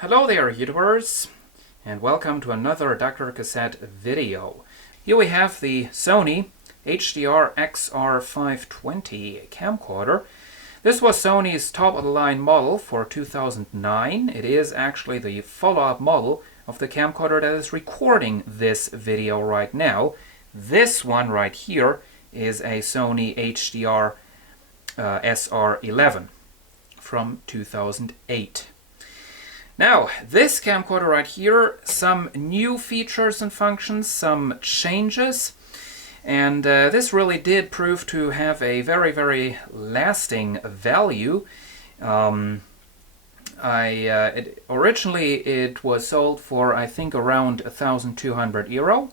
Hello there, YouTubers, and welcome to another DrCassette video. Here we have the Sony HDR-XR520 camcorder. This was Sony's top-of-the-line model for 2009. It is actually the follow-up model of the camcorder that is recording this video right now. This one right here is a Sony HDR-SR11 from 2008. Now, this camcorder right here, some new features and functions, some changes, and this really did prove to have a very lasting value. Originally it was sold for, I think, around €1,200,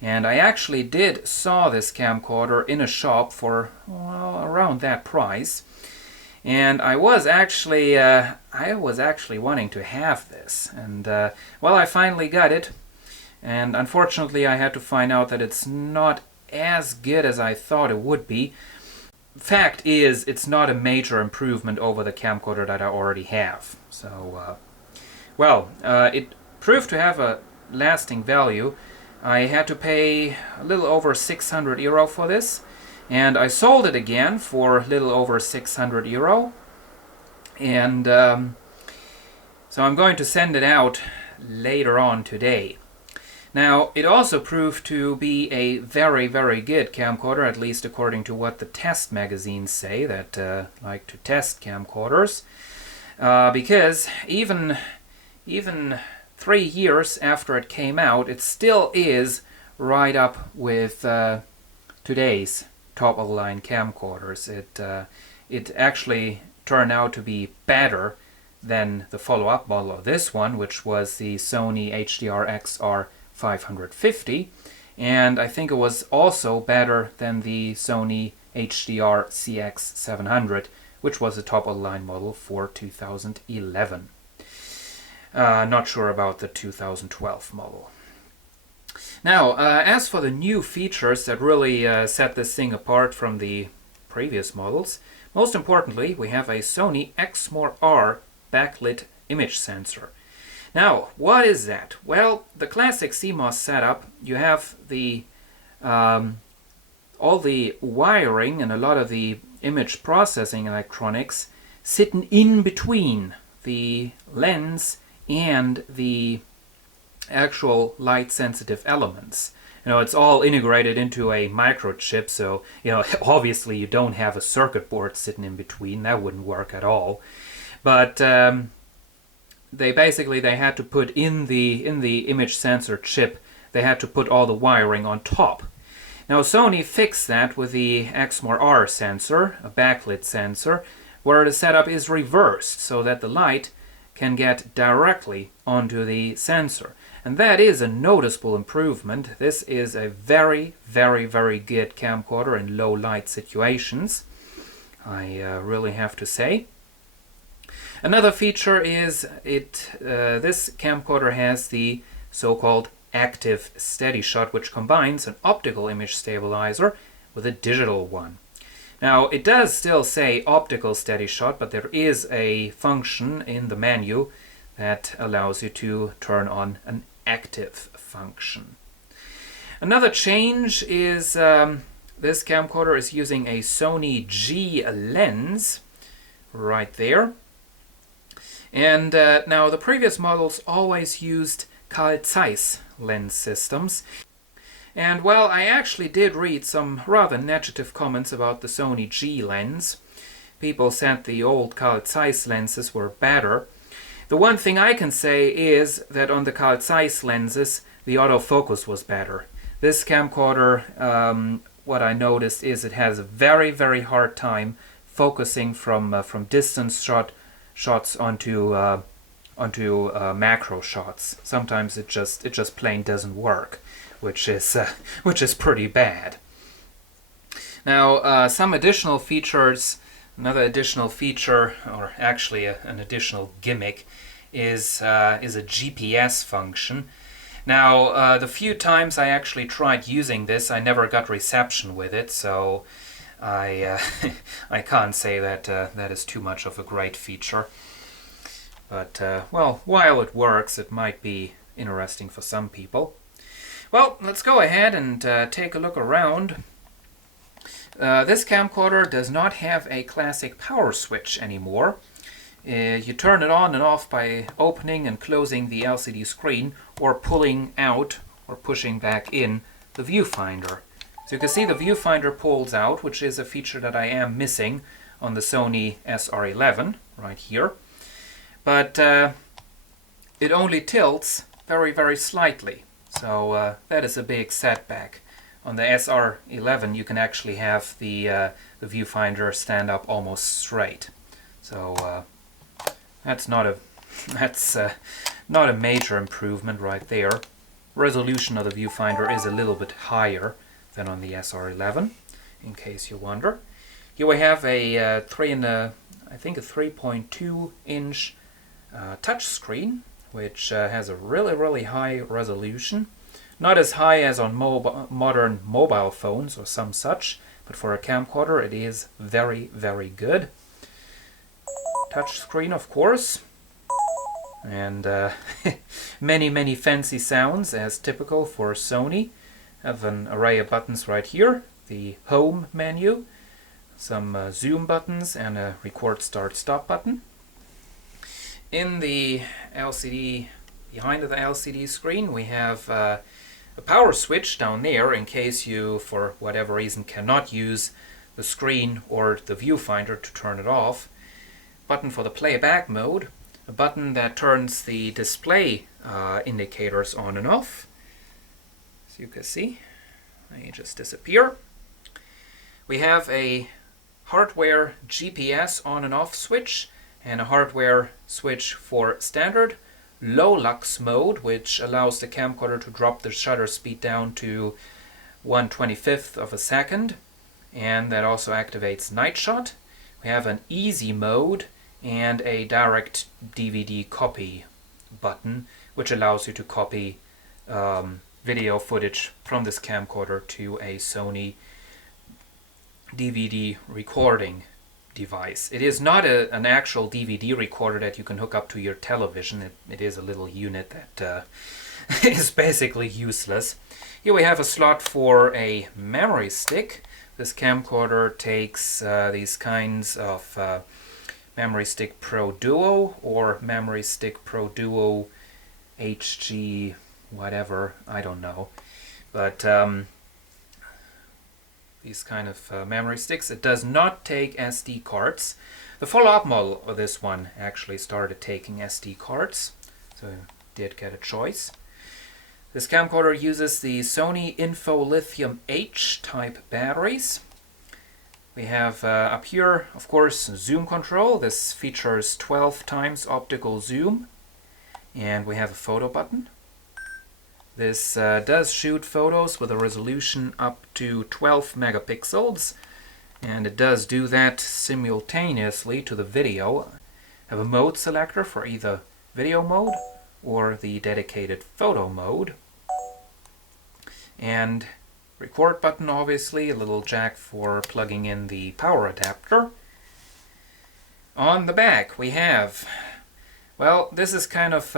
and I actually did saw this camcorder in a shop for around that price. And I was actually wanting to have this, and well, I finally got it, and unfortunately I had to find out that it's not as good as I thought it would be. Fact is, it's not a major improvement over the camcorder that I already have. So, it proved to have a lasting value. I had to pay a little over €600 for this. And I sold it again for a little over €600, and so I'm going to send it out later on today. Now, it also proved to be a very good camcorder, at least according to what the test magazines say that like to test camcorders, because even 3 years after it came out, it still is right up with today's top-of-the-line camcorders. It actually turned out to be better than the follow-up model of this one, which was the Sony HDR-XR520, and I think it was also better than the Sony HDR-CX700, which was the top-of-the-line model for 2011. Not sure about the 2012 model. Now, as for the new features that really set this thing apart from the previous models, most importantly, we have a Sony XR backlit image sensor. Now, what is that? Well, the classic CMOS setup, you have the all the wiring and a lot of the image processing electronics sitting in between the lens and the actual light sensitive elements. You know, it's all integrated into a microchip, so obviously you don't have a circuit board sitting in between. That wouldn't work at all. But they had to put in the image sensor chip, they had to put all the wiring on top. Now, Sony fixed that with the XR sensor, a backlit sensor, where the setup is reversed so that the light can get directly onto the sensor. And that is a noticeable improvement. This is a very good camcorder in low light situations, I really have to say. Another feature is this camcorder has the so-called active steady shot, which combines an optical image stabilizer with a digital one. Now, it does still say optical steady shot, but there is a function in the menu that allows you to turn on an active function. Another change is this camcorder is using a Sony G lens right there. And now the previous models always used Carl Zeiss lens systems. And well, I actually did read some rather negative comments about the Sony G lens. People said the old Carl Zeiss lenses were better. The one thing I can say is that on the Carl Zeiss lenses, the autofocus was better. This camcorder, what I noticed is it has a very hard time focusing from distance shots onto macro shots. Sometimes it just plain doesn't work, which is pretty bad. Now, some additional features. Another additional feature, or actually an additional gimmick, is a GPS function. Now, the few times I actually tried using this, I never got reception with it, so I can't say that that is too much of a great feature. But, well, while it works, it might be interesting for some people. Well, let's go ahead and take a look around. This camcorder does not have a classic power switch anymore. You turn it on and off by opening and closing the LCD screen or pulling out or pushing back in the viewfinder. So you can see the viewfinder pulls out, which is a feature that I am missing on the Sony SR11 right here. But it only tilts very, very slightly. So that is a big setback. On the SR11 you can actually have the viewfinder stand up almost straight. So that's not a major improvement right there. Resolution of the viewfinder is a little bit higher than on the SR11, in case you wonder. Here we have a 3.2 inch touch screen, which has a really high resolution. Not as high as on modern mobile phones or some such, but for a camcorder it is very good. Touch screen, of course, and many fancy sounds as typical for Sony. Have an array of buttons right here, the home menu, some zoom buttons, and a record start stop button. In the LCD, behind the LCD screen, we have a power switch down there in case you, for whatever reason, cannot use the screen or the viewfinder to turn it off. Button for the playback mode, a button that turns the display indicators on and off. As you can see, they just disappear. We have a hardware GPS on and off switch and a hardware switch for standard low lux mode, which allows the camcorder to drop the shutter speed down to 1/25 of a second, and that also activates night shot. We have an easy mode and a direct DVD copy button, which allows you to copy video footage from this camcorder to a Sony DVD recording device. It is not an actual DVD recorder that you can hook up to your television. It is a little unit that is basically useless. Here we have a slot for a memory stick. This camcorder takes these kinds of Memory Stick Pro Duo or Memory Stick Pro Duo HG whatever, I don't know. But these kind of memory sticks. It does not take SD cards. The follow-up model of this one actually started taking SD cards, so it did get a choice. This camcorder uses the Sony Info Lithium H type batteries. We have up here, of course, zoom control. This features 12 times optical zoom, and we have a photo button. This does shoot photos with a resolution up to 12 megapixels, and it does do that simultaneously to the video. I have a mode selector for either video mode or the dedicated photo mode. And record button, obviously, a little jack for plugging in the power adapter. On the back we have, well, this is kind of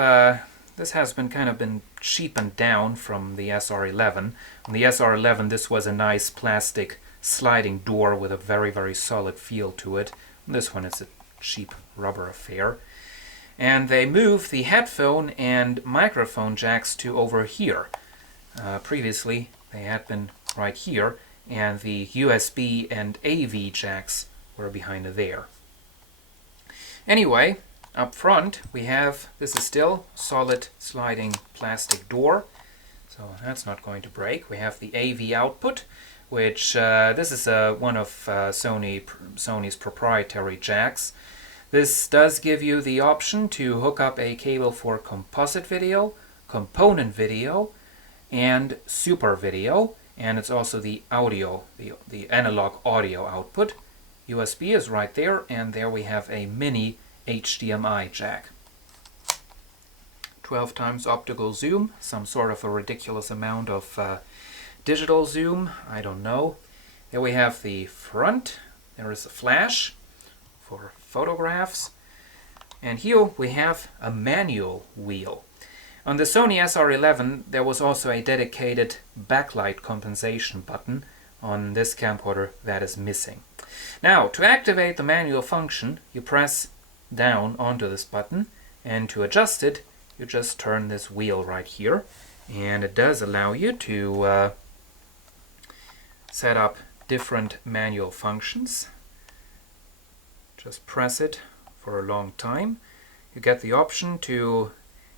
this has been cheapened down from the SR11. On the SR11 this was a nice plastic sliding door with a very solid feel to it. This one is a cheap rubber affair. And they moved the headphone and microphone jacks to over here. Previously they had been right here, and the USB and AV jacks were behind there. Anyway, up front we have, this is still solid sliding plastic door, so that's not going to break. We have the AV output, which this is one of Sony's proprietary jacks. This does give you the option to hook up a cable for composite video, component video, and super video, and it's also the audio, the analog audio output. USB is right there, and there we have a mini HDMI jack. 12 times optical zoom, some sort of a ridiculous amount of digital zoom, I don't know. There we have the front. There is a flash for photographs. And here we have a manual wheel. On the Sony SR11 there was also a dedicated backlight compensation button. On this camcorder that is missing. Now, to activate the manual function, you press down onto this button, and to adjust it, you just turn this wheel right here, and it does allow you to set up different manual functions. Just press it for a long time. You get the option to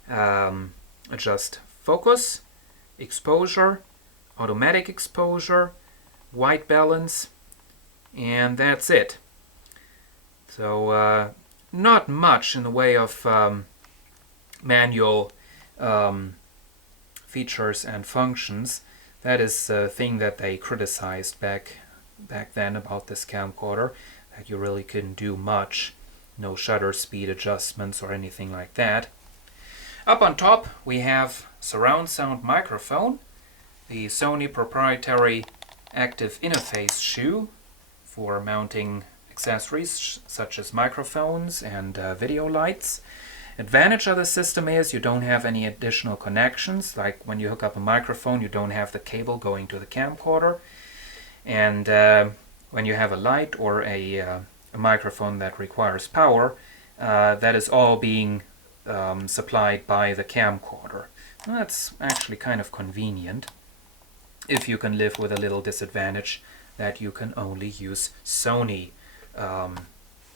adjust focus, exposure, automatic exposure, white balance, and that's it. So not much in the way of manual features and functions. That is a thing that they criticized back then about this camcorder, that you really couldn't do much. No shutter speed adjustments or anything like that. Up on top we have surround sound microphone, the Sony proprietary active interface shoe for mounting accessories such as microphones and video lights. Advantage of the system is you don't have any additional connections, like when you hook up a microphone you don't have the cable going to the camcorder, and when you have a light or a microphone that requires power, that is all being supplied by the camcorder. Well, that's actually kind of convenient, if you can live with a little disadvantage that you can only use Sony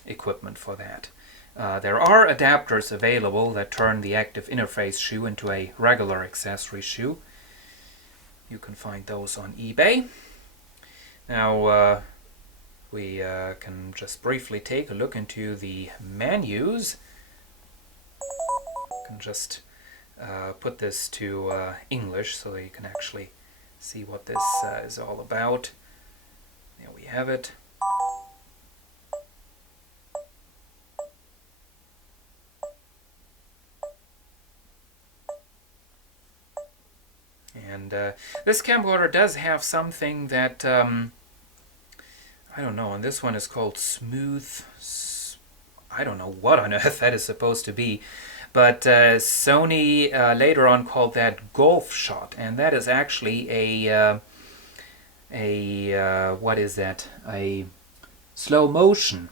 equipment for that. There are adapters available that turn the active interface shoe into a regular accessory shoe. You can find those on eBay. Now we can just briefly take a look into the menus. You can just put this to English so that you can actually see what this is all about. There we have it. And this camcorder does have something that I don't know, and this one is called smooth. I don't know what on earth that is supposed to be. But Sony later on called that golf shot, and that is actually a what is that? A slow motion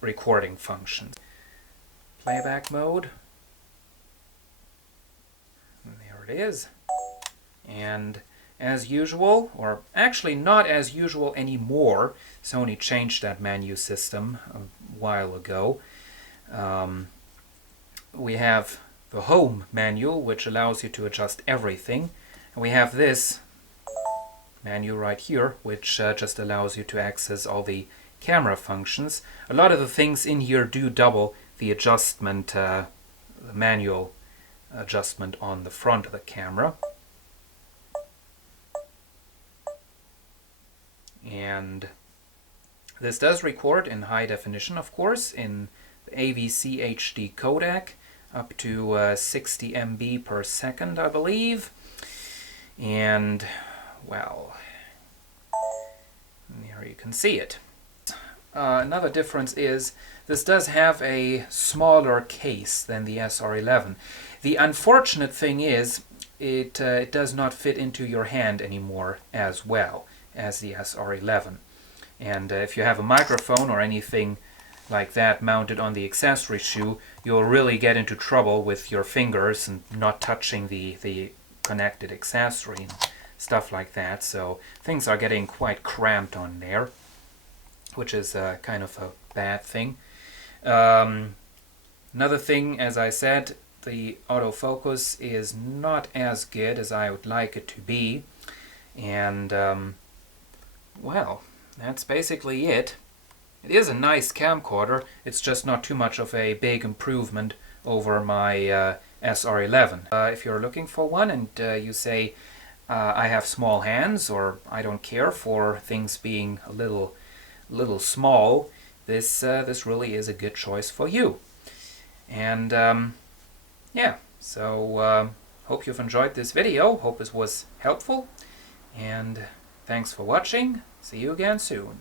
recording function. Playback mode. And there it is. And as usual, or actually not as usual anymore, Sony changed that menu system a while ago. We have the home menu, which allows you to adjust everything, and we have this menu right here, which just allows you to access all the camera functions. A lot of the things in here do double the adjustment, the manual adjustment on the front of the camera. And this does record in high definition, of course, in the AVC HD codec, up to 60 MB per second, I believe. And, well, here you can see it. Another difference is this does have a smaller case than the SR11. The unfortunate thing is it does not fit into your hand anymore as well as the SR11. And if you have a microphone or anything like that mounted on the accessory shoe, you'll really get into trouble with your fingers and not touching the connected accessory and stuff like that. So things are getting quite cramped on there, which is kind of a bad thing. Another thing, as I said, the autofocus is not as good as I would like it to be. And well, that's basically it. It is a nice camcorder, it's just not too much of a big improvement over my SR11. If you're looking for one and you say, I have small hands, or I don't care for things being a little small, this really is a good choice for you. And yeah, so hope you've enjoyed this video, hope it was helpful, and thanks for watching. See you again soon.